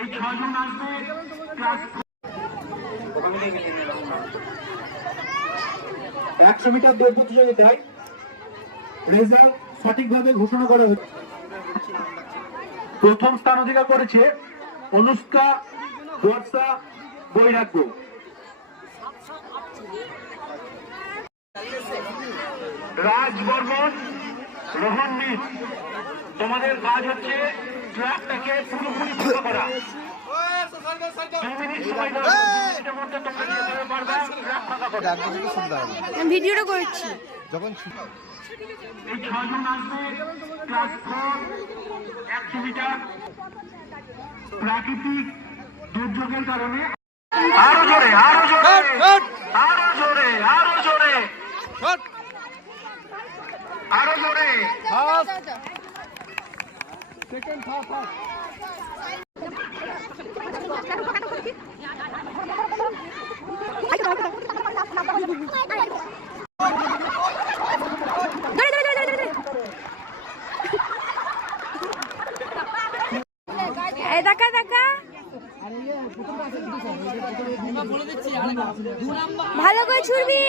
এই 6 জন আসবে class 100 metre দৌড় প্রতিযোগিতায় রেজাল্ট সঠিকভাবে ঘোষণা করা হয়েছে। প্রথম স্থান অধিকার করেছে অনুষ্কা বর্ষা বৈরাগ্য। রাজ বর্মন রোহনমিত, তোমাদের কাজ হচ্ছে ট্র্যাকটাকে পুরোপুরি ফাঁকা করা। 2 মিনিট সময় দাও, 2 মিনিটের মধ্যে তোমরা নিয়ে যেতে পারবে ট্র্যাক ফাঁকা করা। আমি ভিডিওটা করছি। এই 6 জন আসবে ক্লাস 4 100 মিটার। প্রাকৃতিক দুর্যোগের কারণে আরো জোরে আরো জোরে আরো জোরে আরো জোরে আরো জোরে দেখা দেখা ভালো করে ছুড়বি।